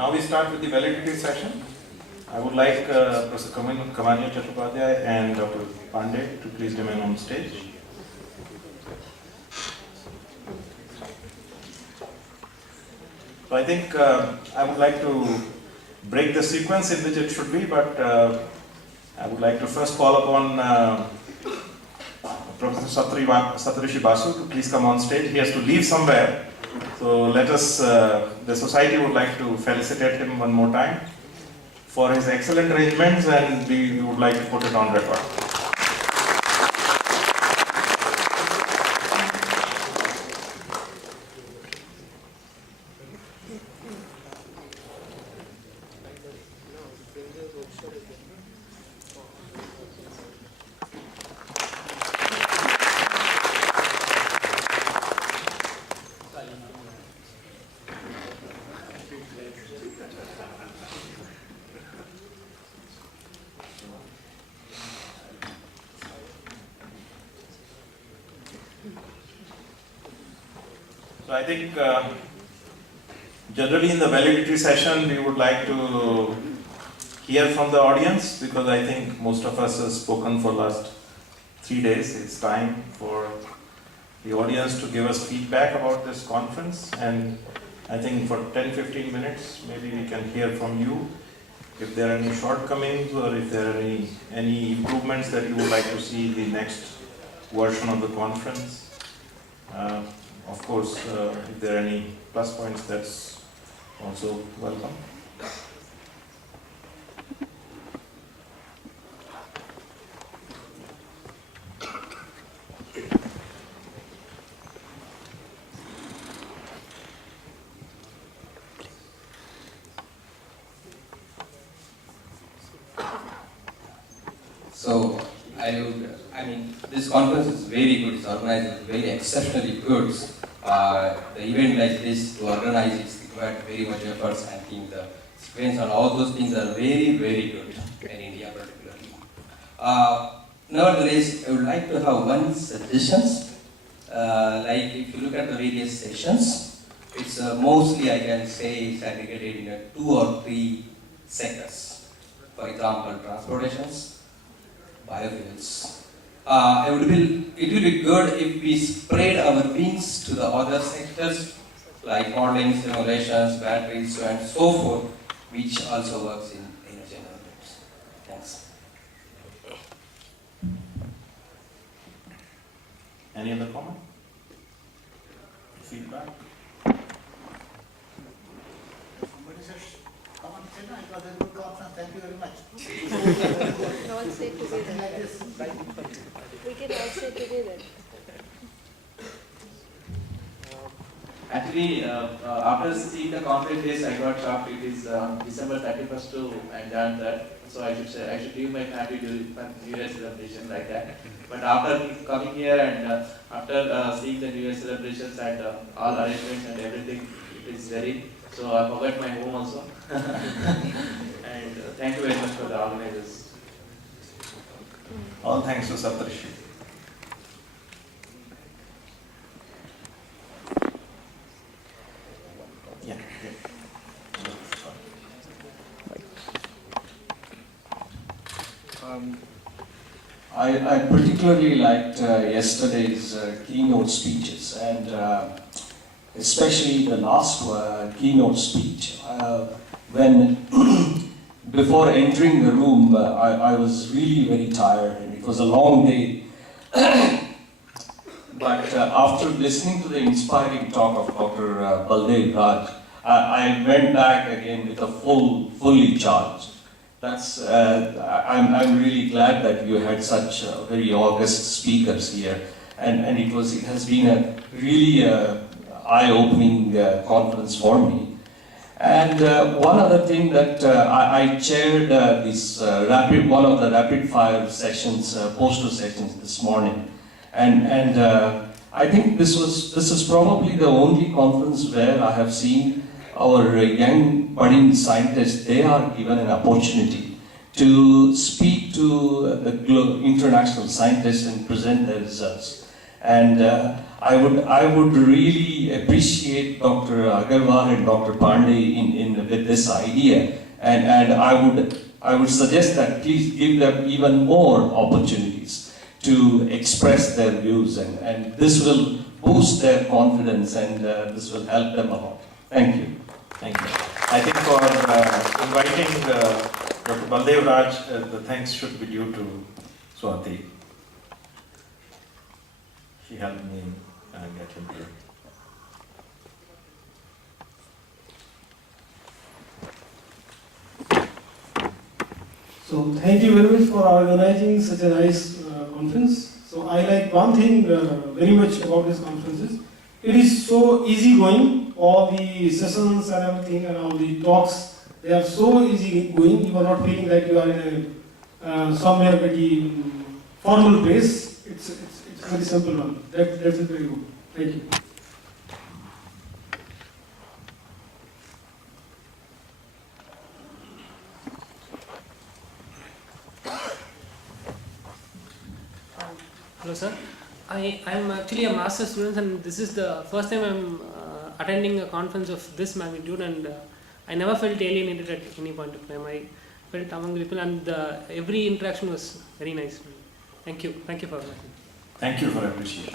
Now we start with the valedictory session. I would like Professor Kamanya Chattopadhyay and Dr. Pandey to please remain on stage. So I think I would like to break the sequence in which it should be, but I would like to first call upon Professor Saptarishi Basu to please come on stage. He has to leave somewhere. So let us, the society would like to felicitate him one more time for his excellent arrangements, and we would like to put it on record. So I think generally in the valedictory session we would like to hear from the audience, because I think most of us have spoken for last 3 days. It's time for the audience to give us feedback about this conference, and I think for 10-15 minutes maybe we can hear from you if there are any shortcomings or if there are any improvements that you would like to see in the next version of the conference. Of course, if there are any plus points, that's also welcome. So, I mean, this conference is very good. It's organized very exceptionally good. The event like this, to organize it, required very much efforts. I think the experience and all those things are very, very good in India particularly. Nevertheless, I would like to have one suggestions. Like if you look at the various sessions, it's mostly, I can say, segregated in 2 or 3 sectors. For example, transportations, biofuels. It will be good if we spread our wings to the other sectors like modeling, simulations, batteries, and so forth, which also works in energy environments. Thanks. Any other comment? Feedback? Somebody says, come on, Chennai, it was a good conference, thank you very much. All say together. Like this. We can all say together. Actually, after seeing the conference days, I got shocked. It is December 31st to and Jan 3rd. So I should leave my family during New Year celebration like that. But after coming here and after seeing the New Year celebrations and all arrangements and everything, it is very. So I forgot my home also. And thank you very much for the organizers. All thanks to Saptarishi. Yeah. I particularly liked yesterday's keynote speeches, and especially the last keynote speech. When before entering the room, I was really very tired, and it was a long day. But after listening to the inspiring talk of Dr. Baldev Raj, I went back again with a fully charged. That's I'm really glad that you had such very august speakers here, and it has been a really eye-opening conference for me. And one other thing that I chaired one of the rapid-fire sessions, poster sessions this morning, and I think this is probably the only conference where I have seen our young budding scientists. They are given an opportunity to speak to the international scientists and present their results. And I would really appreciate Dr. Agarwal and Dr. Pandey with this idea, and I would suggest that please give them even more opportunities to express their views, and this will boost their confidence, and this will help them a lot. Thank you. Thank you. I think for inviting Dr. Baldev Raj, the thanks should be due to Swati. She helped me get him here. So thank you very much for organizing such a nice conference. So I like one thing very much about this conference is it is so easy going. All the sessions and everything and all the talks, they are so easy going. You are not feeling like you are in a somewhere very formal place. It's a very simple one. That's very good. Thank you. Hello sir, I am actually a master's student and this is the first time I am attending a conference of this magnitude, and I never felt alienated at any point of time. I felt among the people, and every interaction was very nice. Thank you for that. Thank you for appreciation.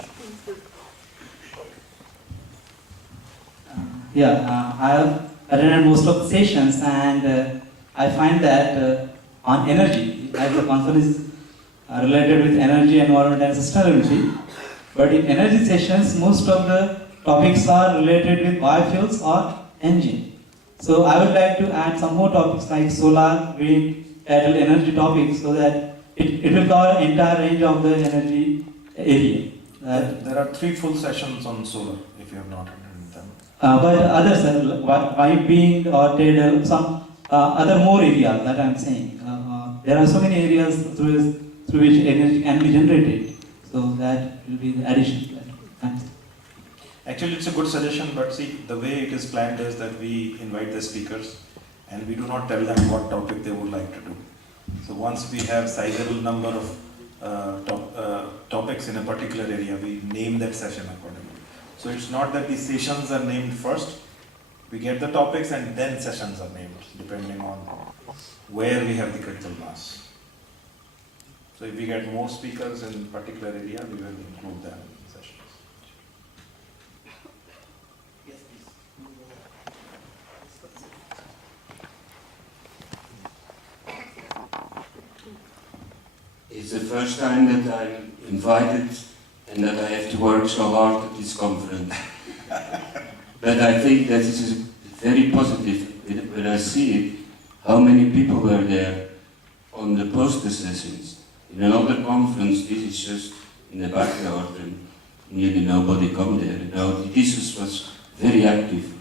I have attended most of the sessions, and I find that on energy, as the conference is related with energy, environment and sustainability, but in energy sessions, most of the topics are related with biofuels or engine. So I would like to add some more topics like solar, wind, tidal energy topics, so that it will cover entire range of the energy area. There are 3 full sessions on solar, if you have not attended them. But others, wind, wind or tidal, some other more areas that I am saying. There are so many areas through which energy can be generated. So that will be the addition to that. Thanks. Actually, it's a good suggestion, but see, the way it is planned is that we invite the speakers and we do not tell them what topic they would like to do. So once we have sizable number of topics in a particular area, we name that session accordingly. So it's not that the sessions are named first, we get the topics and then sessions are named, depending on where we have the critical mass. So if we get more speakers in a particular area, we will include them in the sessions. Yes, please. It's the first time that I'm invited and that I have to work so hard at this conference. But I think that this is very positive when I see it, how many people were there on the poster sessions. In another conference, this is just in the backyard and nearly nobody come there. Now, this was very active,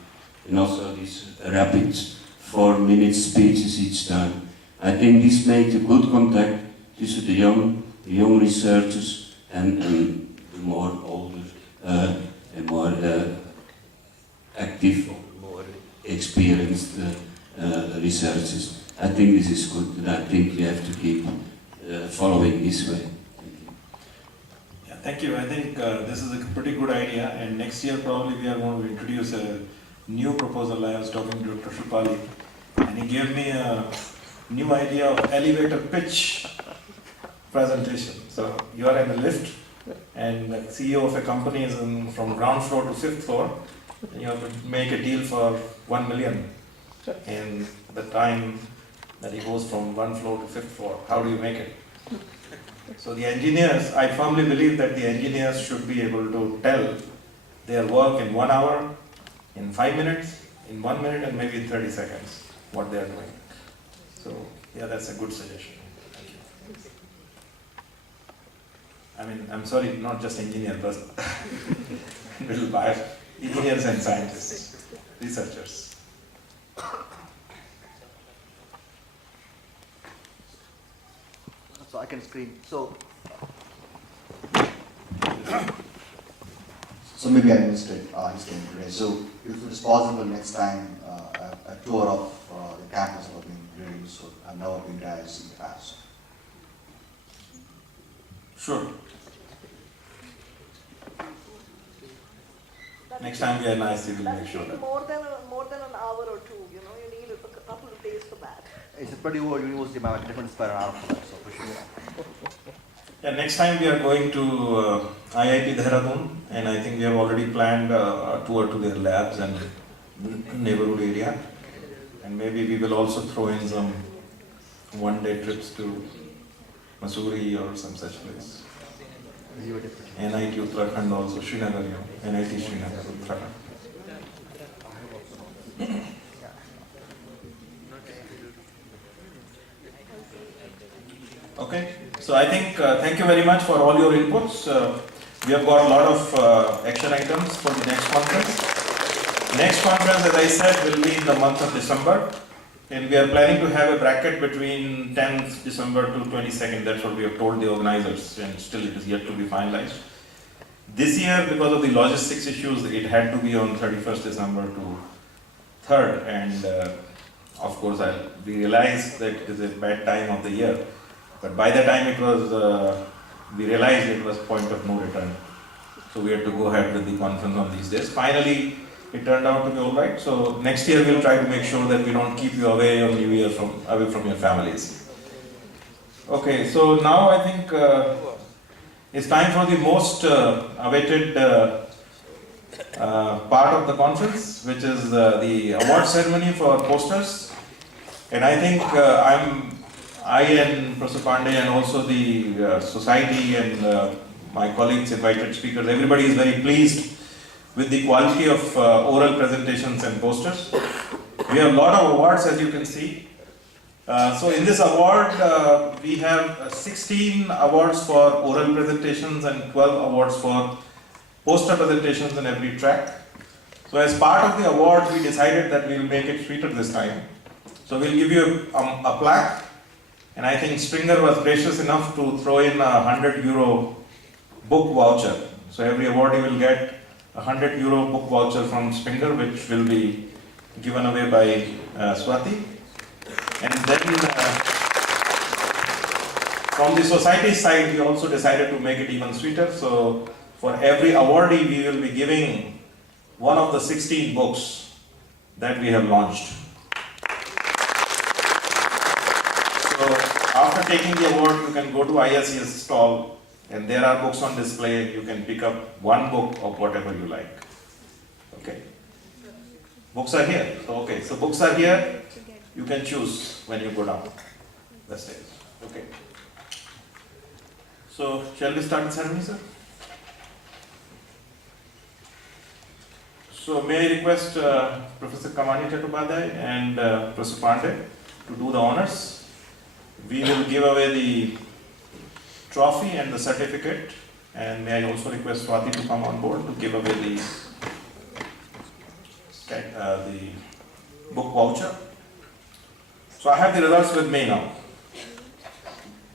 and also these rapid 4-minute speeches each time. I think this made a good contact between the young researchers and the more older and more active, more experienced researchers. I think this is good, and I think we have to keep following this way. Yeah, thank you. I think this is a pretty good idea, and next year probably we are going to introduce a new proposal. I was talking to Dr. Shupali, and he gave me a new idea of elevator pitch presentation. So you are in a lift, and the CEO of a company is from ground floor to 5th floor, and you have to make a deal for 1 million in the time that he goes from 1 floor to 5th floor. How do you make it? So the engineers, I firmly believe that the engineers should be able to tell their work in 1 hour, in 5 minutes, in 1 minute, and maybe in 30 seconds, what they are doing. So yeah, that's a good suggestion. Thank you. I mean, I'm sorry, not just engineers, but middle bias, engineers and scientists, researchers. So I can screen. So maybe I missed it. Just today. So if it is possible next time, a tour of the campus would be really useful. I've never been there in the past. Sure. Next time we are nice, we will make sure that. More than an hour or two, you know, you need a couple of days for that. It's a pretty over university, man. Like different spare hour for that, so for sure. Yeah, next time we are going to IIT Dehradun, and I think we have already planned a tour to their labs and neighborhood area, and maybe we will also throw in some one-day trips to Missouri or some such place. NIT Uttarakhand also, Srinagar, you know, NIT Srinagar, Uttarakhand. Okay, so I think thank you very much for all your inputs. We have got a lot of action items for the next conference. Next conference, as I said, will be in the month of December, and we are planning to have a bracket between 10th December to 22nd. That's what we have told the organizers, and still it is yet to be finalized. This year, because of the logistics issues, it had to be on 31st December to 3rd, and of course, we realized that it is a bad time of the year. But by the time it was, we realized it was point of no return. So we had to go ahead with the conference on these days. Finally, it turned out to be all right. So next year we'll try to make sure that we don't keep you away on New Year away from your families. Okay, so now I think it's time for the most awaited part of the conference, which is the award ceremony for posters. And I think I and Professor Pandey and also the society and my colleagues, invited speakers, everybody is very pleased with the quality of oral presentations and posters. We have a lot of awards, as you can see. So in this award, we have 16 awards for oral presentations and 12 awards for poster presentations in every track. So as part of the award, we decided that we will make it sweeter this time. So we'll give you a plaque. And I think Springer was gracious enough to throw in a €100 book voucher. So every awardee will get a €100 book voucher from Springer, which will be given away by Swati. And then from the society side, we also decided to make it even sweeter. So for every awardee, we will be giving one of the 16 books that we have launched. So after taking the award, you can go to ISES stall, and there are books on display. You can pick up one book of whatever you like. Okay. Books are here. So books are here. You can choose when you go down the stairs. Okay. So shall we start the ceremony, sir? So may I request Professor Kamani Chattopadhyay and Professor Pandey to do the honors. We will give away the trophy and the certificate, and may I also request Swati to come on board to give away the book voucher. So I have the results with me now.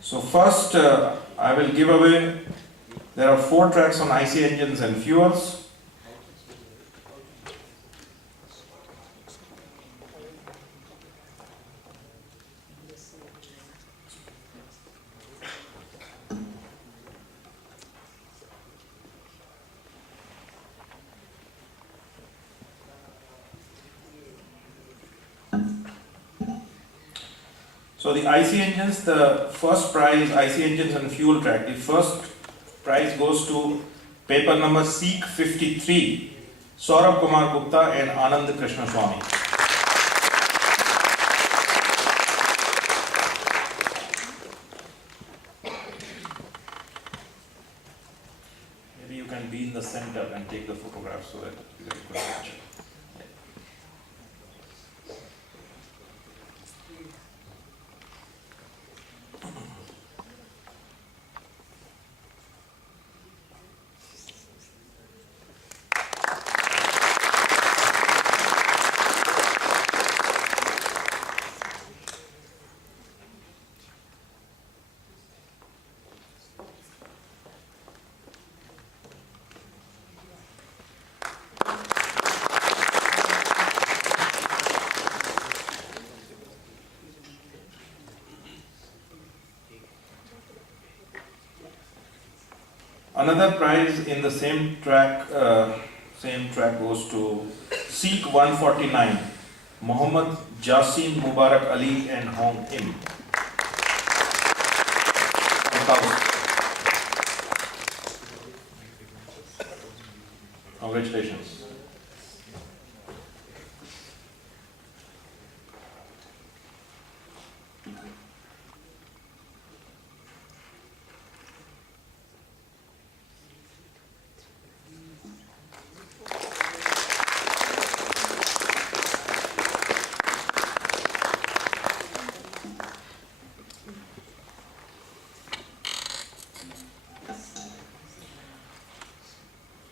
So first I will give away, there are 4 tracks on IC engines and fuels. So the IC engines, the first prize, IC engines and fuel track, the first prize goes to paper number Seek 53, Saurabh Kumar Gupta and Anand Krishna Swami. Maybe you can be in the center and take the photograph so that you get a good picture. Another prize in the same track, same track goes to Sikh 149, Muhammad Jasim Mubarak Ali and Hong Him. Congratulations.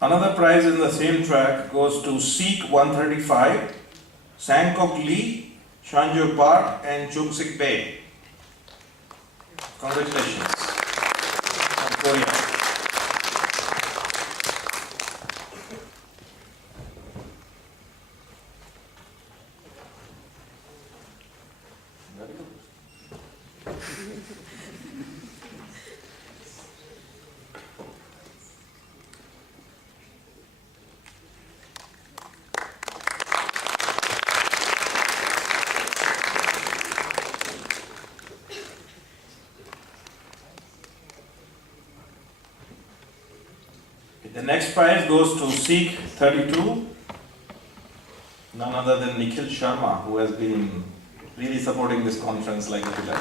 Another prize in the same track goes to Sikh 135, Sangkok Lee, Shanjo Park and Chungsik Bay. Congratulations. From Korea. The next prize goes to Sikh 32, none other than Nikhil Sharma, who has been really supporting this conference like a pillar.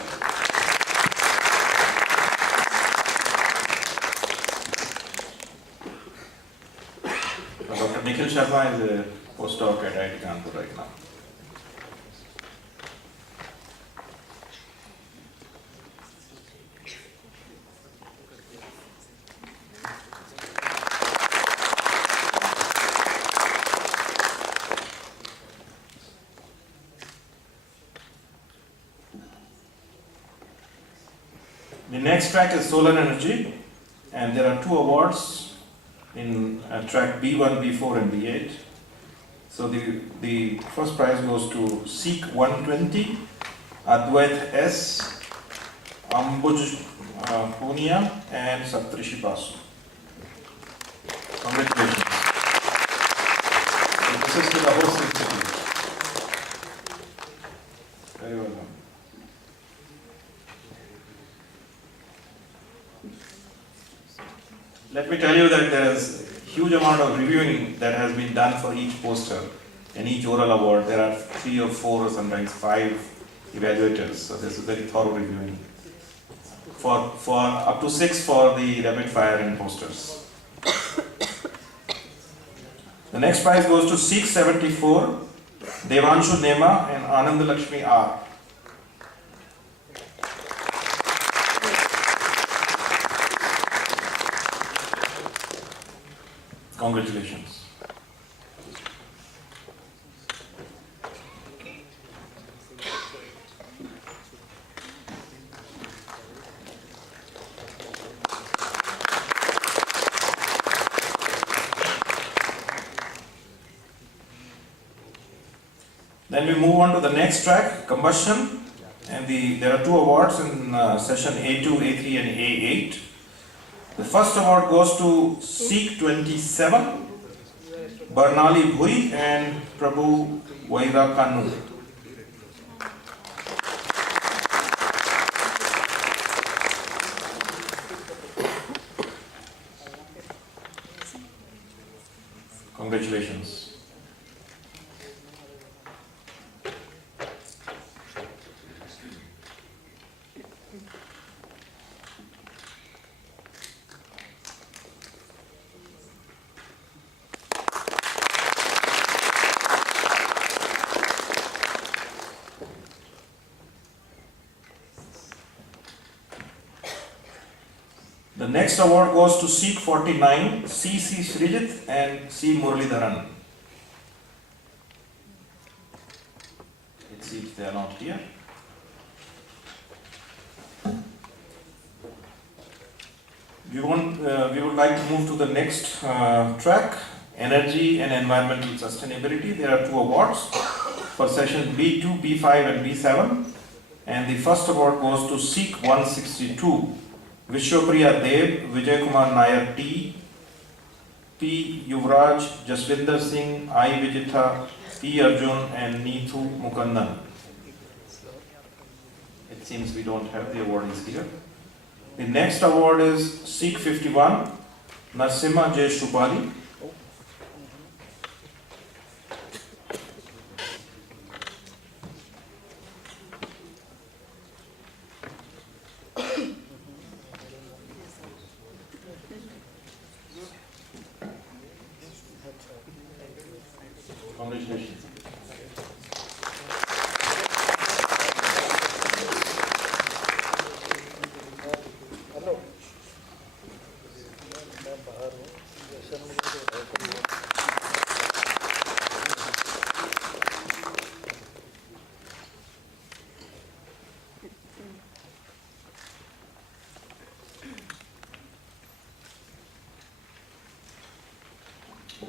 Dr. Nikhil Sharma is a postdoc at IIT Kanpur right now. The next track is solar energy, and there are 2 awards in track B1, B4 and B8. So the first prize goes to Sikh 120, Advait S, Ambuj Punia and Saptrishi Basu. Congratulations. So this is to the host institute. Very well done. Let me tell you that there is huge amount of reviewing that has been done for each poster and each oral award. There are 3 or 4 or sometimes 5 evaluators, so this is very thorough reviewing. For up to 6 for the rapid fire and posters. The next prize goes to Sikh 74, Devanshu Nema and Anand Lakshmi R. Congratulations. Then we move on to the next track, combustion, and there are 2 awards in session A2, A3 and A8. The first award goes to Sikh 27, Barnali Bhui and Prabhu Vaira Kanu. Congratulations. The next award goes to Sikh 49, C.C. Srijit and C. Muralidharan. It seems they are not here. We would like to move to the next track, energy and environmental sustainability. There are 2 awards for session B2, B5 and B7. And the first award goes to Sikh 162, Vishwapriya Dev, Vijay Kumar Nair T, P. Yuvraj, Jaswinder Singh, I. Vijitha, P. Arjun, and Neethu Mukandan. It seems we don't have the awardees here. The next award is Sikh 51, Narsimha J. Shupali. Congratulations.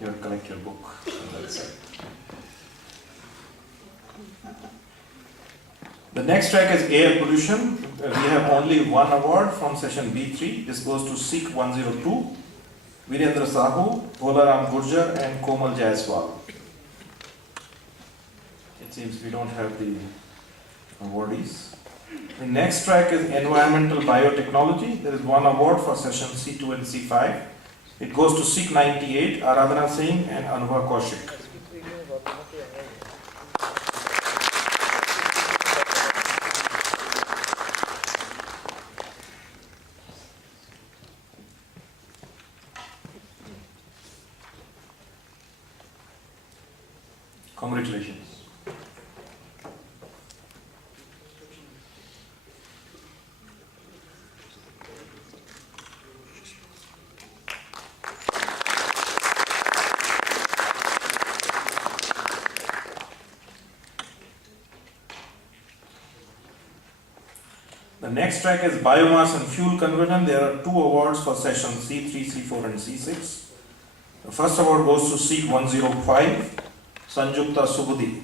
You'll collect your book on that side. The next track is air pollution. We have only one award from session B3. This goes to Sikh 102, Virendra Sahu, Bolaram Gurjar, and Komal Jaiswal. It seems we don't have the awardees. The next track is environmental biotechnology. There is one award for session C2 and C5. It goes to Sikh 98, Aradhana Singh, and Anubha Kaushik. Congratulations. The next track is biomass and fuel conversion. There are two awards for session C3, C4, and C6. The first award goes to Sikh 105, Sanjukta Subudhi.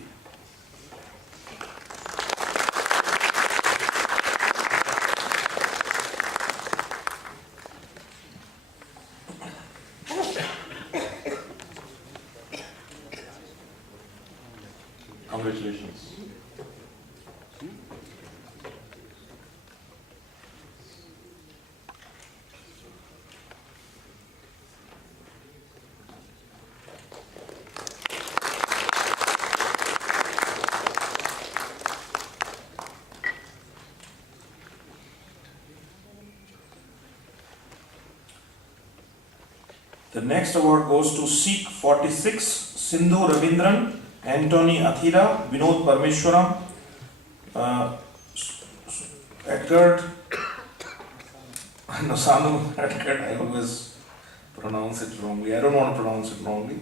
Congratulations. The next award goes to Sikh 46, Sindhu Ravindran, Anthony Athira, Vinod Parmeshwaram, Edgard, Nosanu Edgard, I always pronounce it wrongly. I don't want to pronounce it wrongly.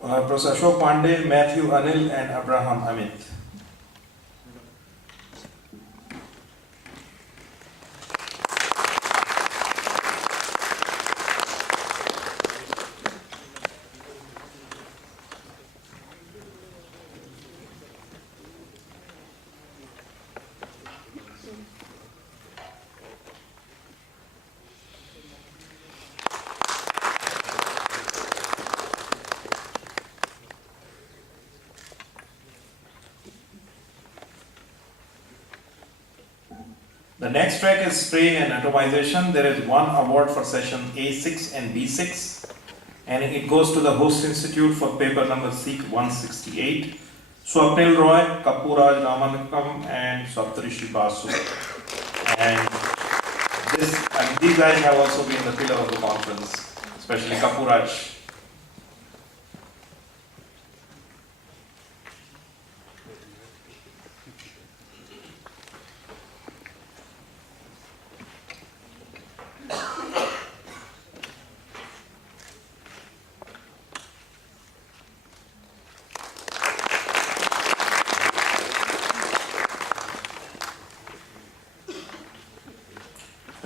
Professor Ashok Pandey, Matthew Anil, and Abraham Amit. The next track is spray and atomization. There is one award for session A6 and B6, and it goes to the Host Institute for paper number Sikh 168. Swapnil Roy, Kapuraj Ramanakam, and Saptarishi Basu. And these guys have also been the pillar of the conference, especially Kapuraj.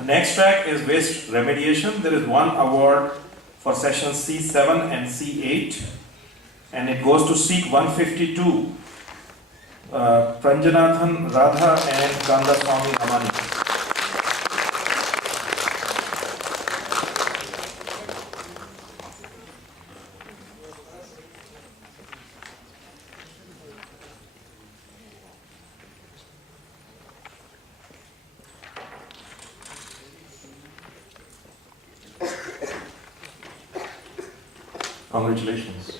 Next track is waste remediation. There is one award for session C7 and C8, and it goes to Sikh 152, Pranjanathan Radha and Kandaswamy Ramani. Congratulations.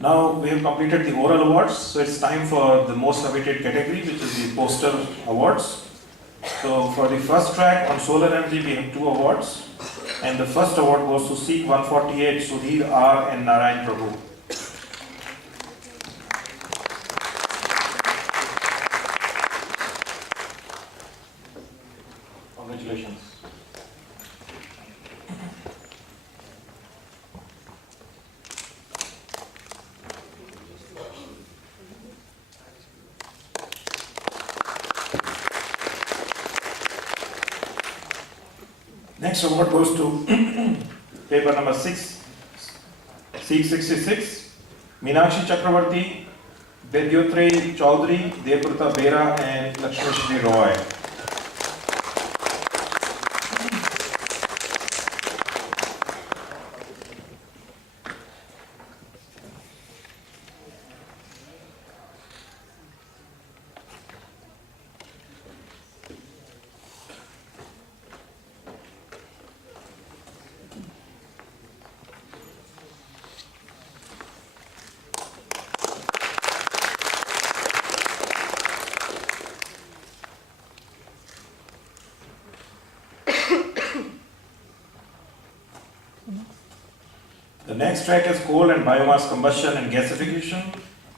Now we have completed the oral awards, so it's time for the most awaited category, which is the poster awards. So for the first track on solar energy, we have 2 awards, and the first award goes to Seek 148 Sudhir R and Narayan Prabhu. Congratulations. Next award goes to paper number 6, Seek 66, Meenakshi Chakravarti, Valedictory Chaudhary, Devbrata Bera, and Lakshmi Shri Roy. The next track is coal and biomass combustion and gasification,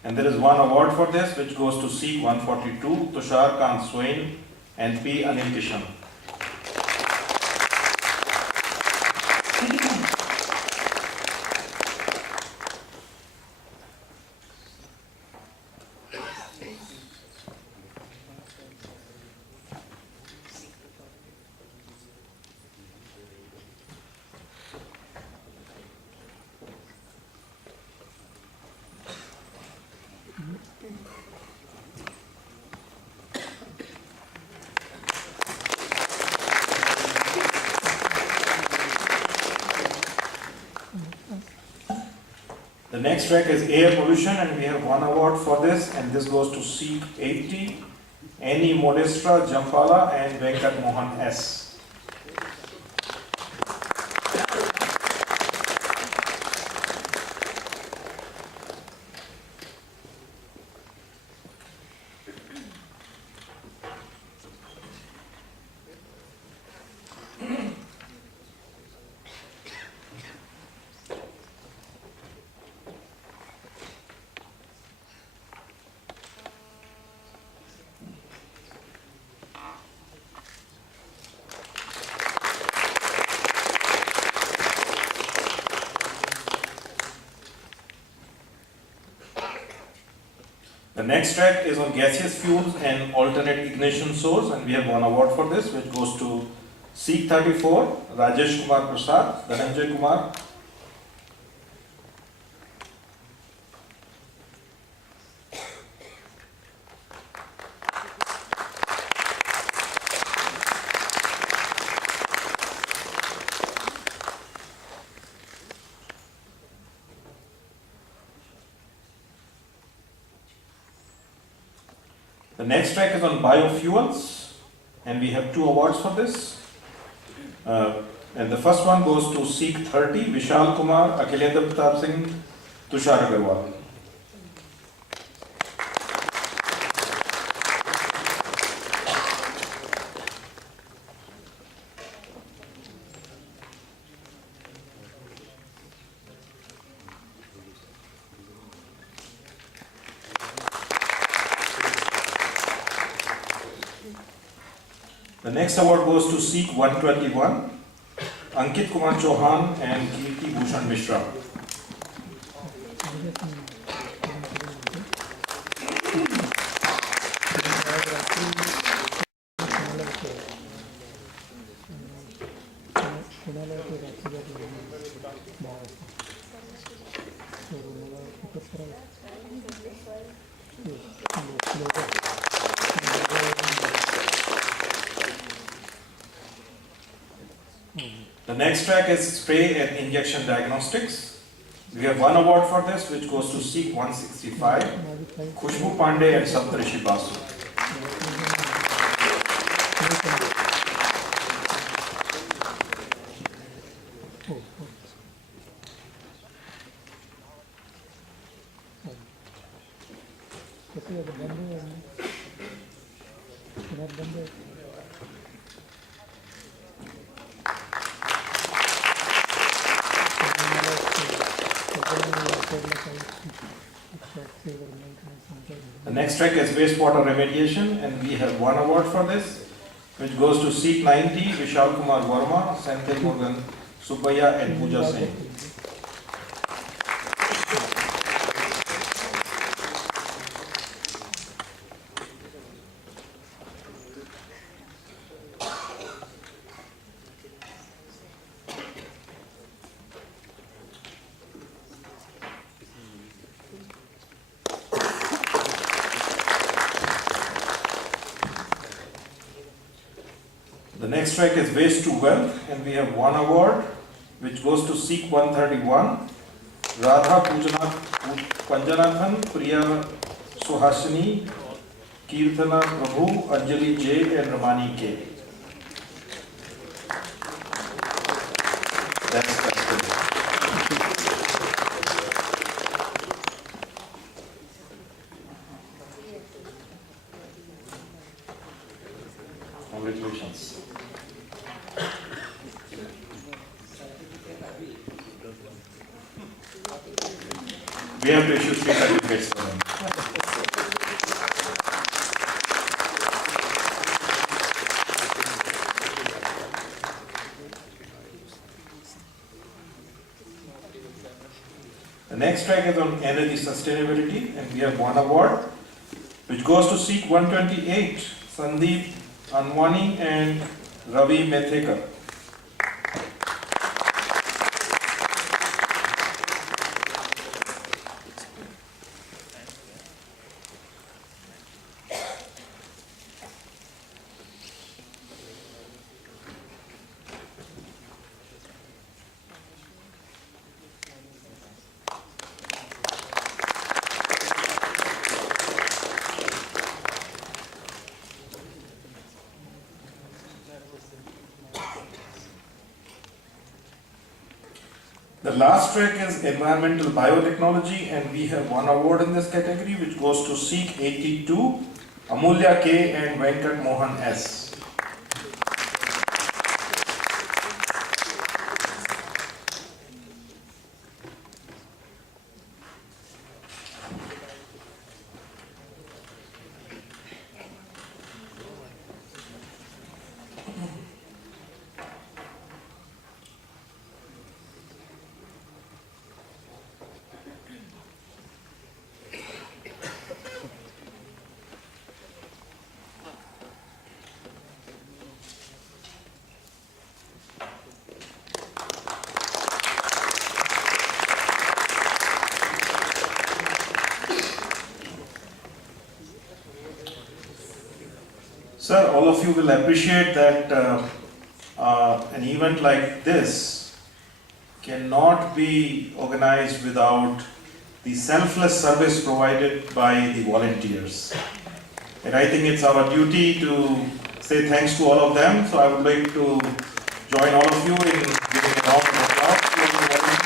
and there is 1 award for this, which goes to Seek 142, Tushar Kant Swain and P. Anil Kishan. The next track is air pollution, and we have 1 award for this, and this goes to Seek 80, Annie Modestra Jampala and Venkat Mohan S. The next track is on gaseous fuels and alternate ignition source, and we have 1 award for this, which goes to Seek 34, Rajesh Kumar Prasad, Dhananjay Kumar. The next track is on biofuels, and we have 2 awards for this. And the first one goes to Seek 30, Vishal Kumar, Akhilendra Pratap Singh, Tushar Agarwal. The next award goes to Seek 121, Ankit Kumar Chauhan and Kirti Bhushan Mishra. next track is spray and injection diagnostics. We have one award for this, which goes to Seek 165, Khushbu Pandey and Saptarishi Basu. The next track is wastewater remediation, and we have one award for this, which goes to Seat 90, Vishal Kumar Verma, Senthil Morgan Subbaya and Pooja Singh. The next track is Waste to Wealth, and we have one award, which goes to Seek 131, Radha Panjanathan, Priya Suhasini, Kirtana Prabhu, Anjali J and Ramani K. That's custody. Congratulations. We have to issue 3 certificates for them. The next track is on energy sustainability, and we have one award, which goes to Seek 128, Sandeep Anwani and Ravi Methekar. The last track is environmental biotechnology, and we have one award in this category, which goes to Seek 82, Amulya K and Venkat Mohan S. Sir, all of you will appreciate that an event like this cannot be organized without the selfless service provided by the volunteers. And I think it's our duty to say thanks to all of them. So I would like to join all of you in giving a round of applause to the volunteers.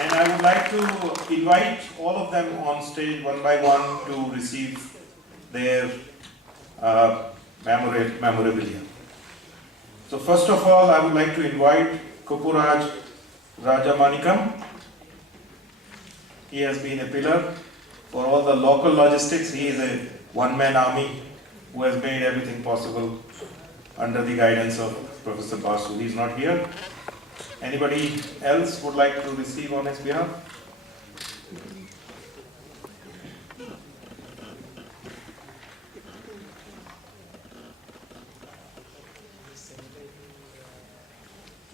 And I would like to invite all of them on stage one by one to receive their memorabilia. So first of all, I would like to invite Kupuraj Rajamanikam. He has been a pillar for all the local logistics. He is a one-man army who has made everything possible under the guidance of Professor Basu. He is not here. Anybody else would like to receive on his behalf?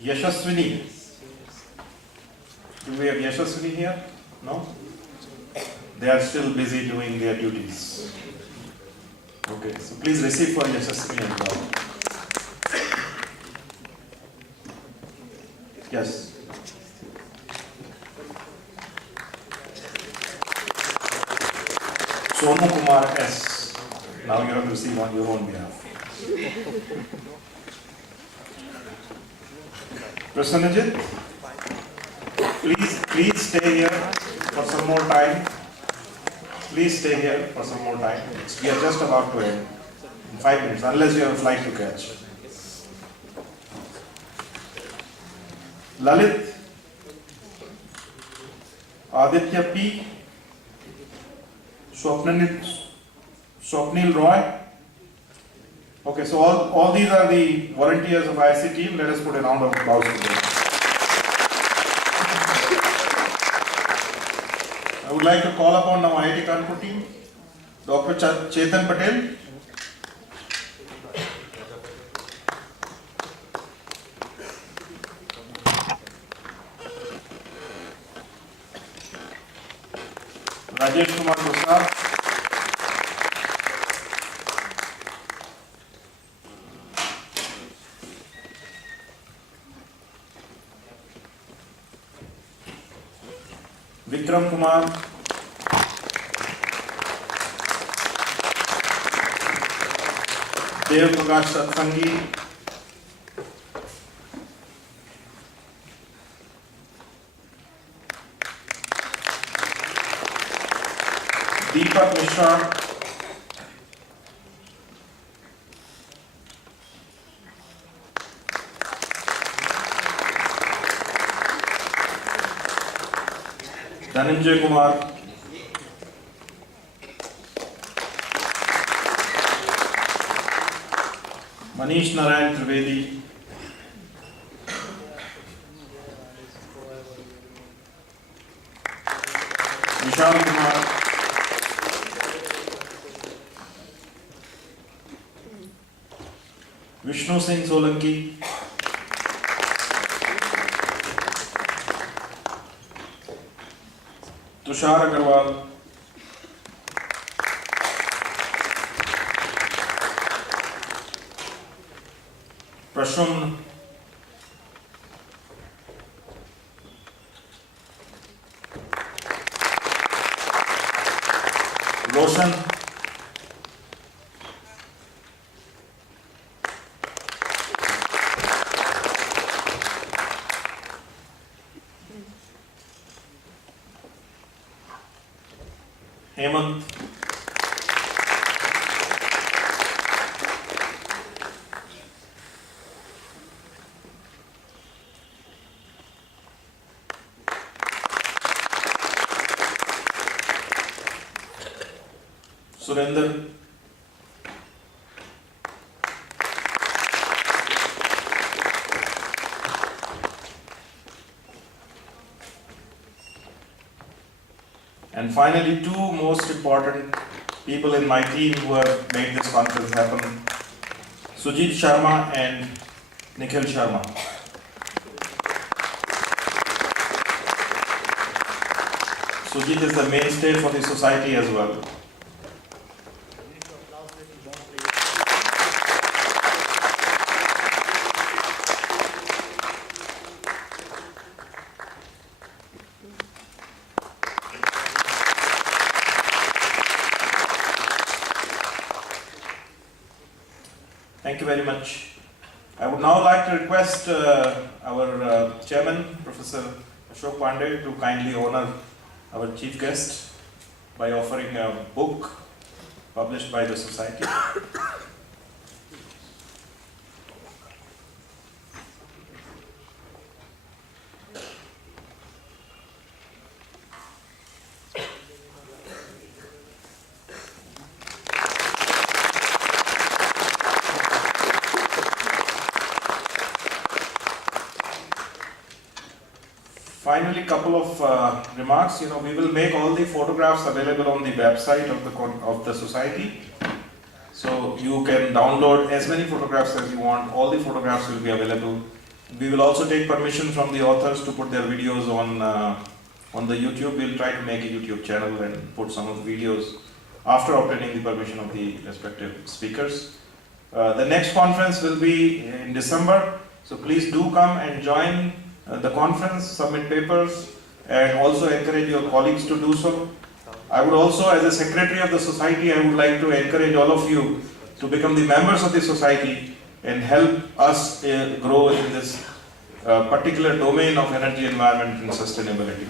Yashaswini. Do we have Yashaswini here? No? They are still busy doing their duties. Okay, so please receive for Yashasvi as well. Yes. Sonu Kumar S. Now you have to receive on your own behalf. Prasanajit, please stay here for some more time. Please stay here for some more time. We are just about to end in 5 minutes, unless you have a flight to catch. Lalit, Aditya P, Swapnil Roy. Okay, so all these are the volunteers of IC team. Let us put a round of applause to them. I would like to call upon now IIT Kanpur team, Dr. Chetan Patel. Rajesh Kumar Prasad. Vikram Kumar. Dev Prakash Satsangi. Deepak Mishra. Dhananjay Kumar. Manish Narayan Trivedi. Vishal Kumar. Vishnu Singh Solanki. Tushar Agarwal. Prashun. Roshan. Hemant. Surinder. And finally, two most important people in my team who have made this conference happen, Sujit Sharma and Nikhil Sharma. Sujit is the mainstay for the society as well. Thank you very much. I would now like to request our chairman, Professor Ashok Pandey, to kindly honor our chief guest by offering a book published by the society. Finally, couple of remarks. We will make all the photographs available on the website of the society. So you can download as many photographs as you want. All the photographs will be available. We will also take permission from the authors to put their videos on the YouTube. We'll try to make a YouTube channel and put some of the videos after obtaining the permission of the respective speakers. The next conference will be in December, so please do come and join the conference, submit papers, and also encourage your colleagues to do so. I would also, as a secretary of the society, I would like to encourage all of you to become the members of the society and help us grow in this particular domain of energy, environment and sustainability.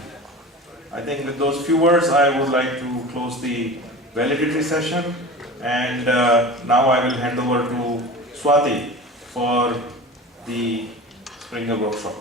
I think with those few words, I would like to close the valedictory session, and now I will hand over to Swati for the Springer workshop.